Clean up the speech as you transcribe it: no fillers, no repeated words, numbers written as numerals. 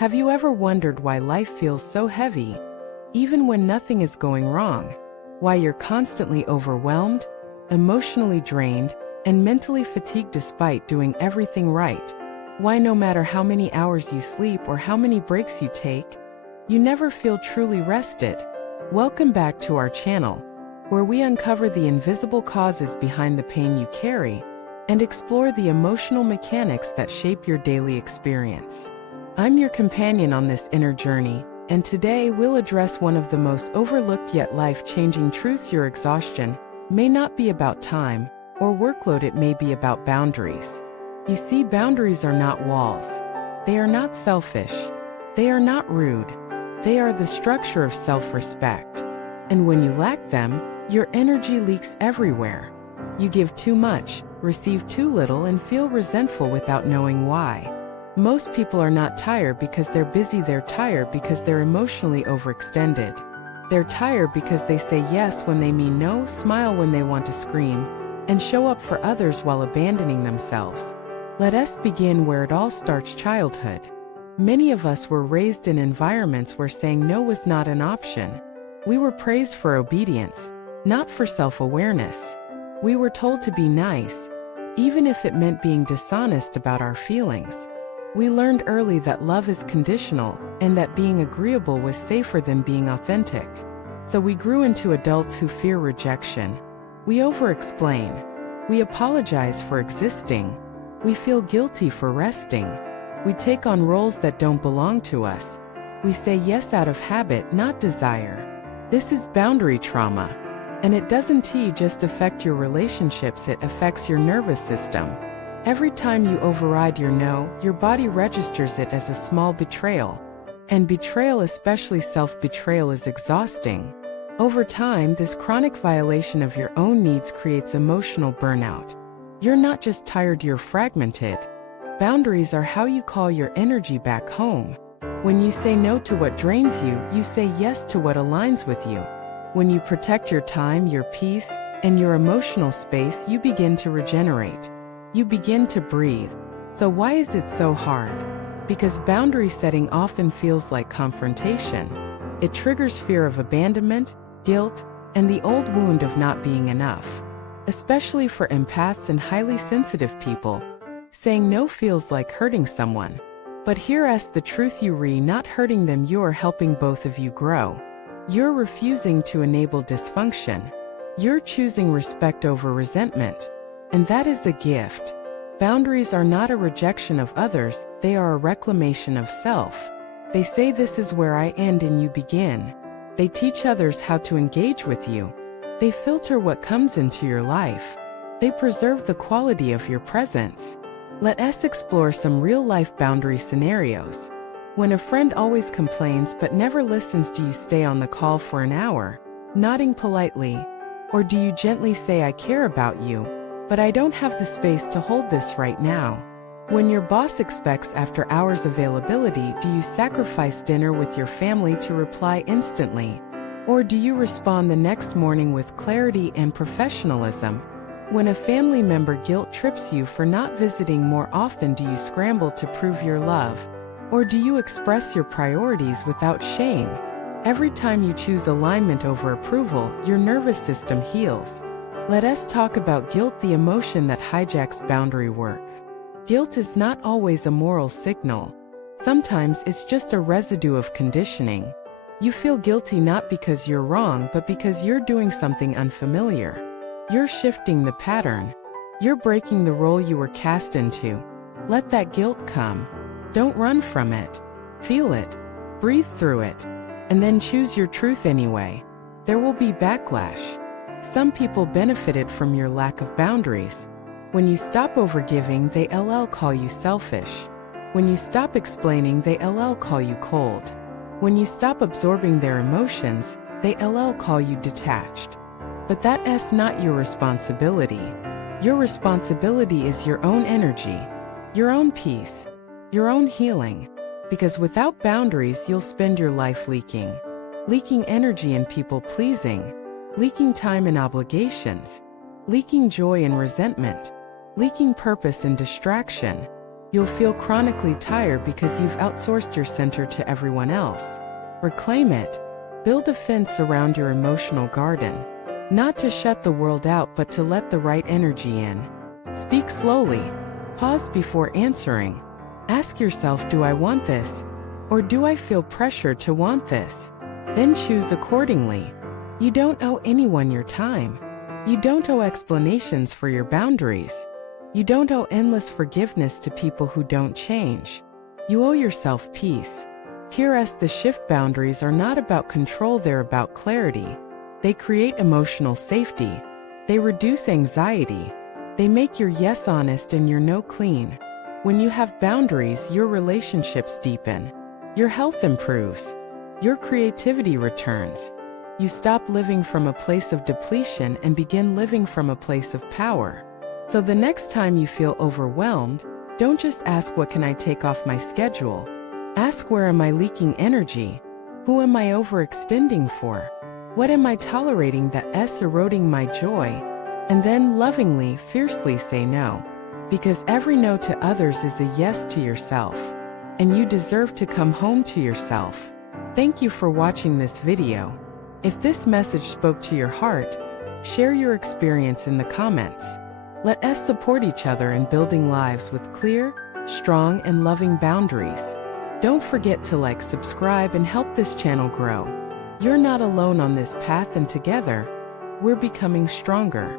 Have you ever wondered why life feels so heavy, even when nothing is going wrong? Why you're constantly overwhelmed, emotionally drained, and mentally fatigued despite doing everything right? Why no matter how many hours you sleep or how many breaks you take, you never feel truly rested? Welcome back to our channel, where we uncover the invisible causes behind the pain you carry and explore the emotional mechanics that shape your daily experience. I'm your companion on this inner journey, and today we'll address one of the most overlooked yet life-changing truths: your exhaustion may not be about time or workload, it may be about boundaries. You see, boundaries are not walls. They are not selfish. They are not rude. They are the structure of self-respect. And when you lack them, your energy leaks everywhere. You give too much, receive too little, and feel resentful without knowing why. Most people are not tired because they're busy, they're tired because they're emotionally overextended. They're tired because they say yes when they mean no, smile when they want to scream, and show up for others while abandoning themselves. Let us begin where it all starts: childhood. Many of us were raised in environments where saying no was not an option. We were praised for obedience, not for self-awareness. We were told to be nice, even if it meant being dishonest about our feelings. We learned early that love is conditional and that being agreeable was safer than being authentic. So we grew into adults who fear rejection. We over-explain. We apologize for existing. We feel guilty for resting. We take on roles that don't belong to us. We say yes out of habit, not desire. This is boundary trauma. And it doesn't just affect your relationships, it affects your nervous system. Every time you override your no, your body registers it as a small betrayal. And betrayal, especially self-betrayal, is exhausting. Over time, this chronic violation of your own needs creates emotional burnout. You're not just tired, you're fragmented. Boundaries are how you call your energy back home. When you say no to what drains you, you say yes to what aligns with you. When you protect your time, your peace, and your emotional space, you begin to regenerate. You begin to breathe. So why is it so hard? Because boundary setting often feels like confrontation. It triggers fear of abandonment, guilt, and the old wound of not being enough. Especially for empaths and highly sensitive people, saying no feels like hurting someone. But here's the truth: you're not hurting them, you're helping both of you grow. You're refusing to enable dysfunction. You're choosing respect over resentment. And that is a gift. Boundaries are not a rejection of others, they are a reclamation of self. They say this is where I end and you begin. They teach others how to engage with you. They filter what comes into your life. They preserve the quality of your presence. Let us explore some real-life boundary scenarios. When a friend always complains but never listens, do you stay on the call for an hour, nodding politely? Or do you gently say, I care about you, but I don't have the space to hold this right now? When your boss expects after-hours availability, do you sacrifice dinner with your family to reply instantly? Or do you respond the next morning with clarity and professionalism? When a family member guilt trips you for not visiting more often, do you scramble to prove your love? Or do you express your priorities without shame? Every time you choose alignment over approval, your nervous system heals. Let us talk about guilt, the emotion that hijacks boundary work. Guilt is not always a moral signal. Sometimes it's just a residue of conditioning. You feel guilty not because you're wrong, but because you're doing something unfamiliar. You're shifting the pattern. You're breaking the role you were cast into. Let that guilt come. Don't run from it. Feel it. Breathe through it. And then choose your truth anyway. There will be backlash. Some people benefited from your lack of boundaries. When you stop overgiving, they call you selfish. When you stop explaining, they call you cold. When you stop absorbing their emotions, they call you detached. But that's not your responsibility. Your responsibility is your own energy, your own peace, your own healing. Because without boundaries, you'll spend your life leaking. Leaking energy in people-pleasing, leaking time in obligations, leaking joy in resentment, leaking purpose in distraction. You'll feel chronically tired because you've outsourced your center to everyone else. Reclaim it. Build a fence around your emotional garden. Not to shut the world out, but to let the right energy in. Speak slowly. Pause before answering. Ask yourself, do I want this? Or do I feel pressure to want this? Then choose accordingly. You don't owe anyone your time. You don't owe explanations for your boundaries. You don't owe endless forgiveness to people who don't change. You owe yourself peace. Hear us, the shift boundaries are not about control, they're about clarity. They create emotional safety. They reduce anxiety. They make your yes honest and your no clean. When you have boundaries, your relationships deepen. Your health improves. Your creativity returns. You stop living from a place of depletion and begin living from a place of power. So the next time you feel overwhelmed, don't just ask, what can I take off my schedule? Ask, where am I leaking energy? Who am I overextending for? What am I tolerating that's eroding my joy? And then lovingly, fiercely say no. Because every no to others is a yes to yourself. And you deserve to come home to yourself. Thank you for watching this video. If this message spoke to your heart, share your experience in the comments. Let us support each other in building lives with clear, strong, and loving boundaries. Don't forget to like, subscribe, and help this channel grow. You're not alone on this path, and together, we're becoming stronger.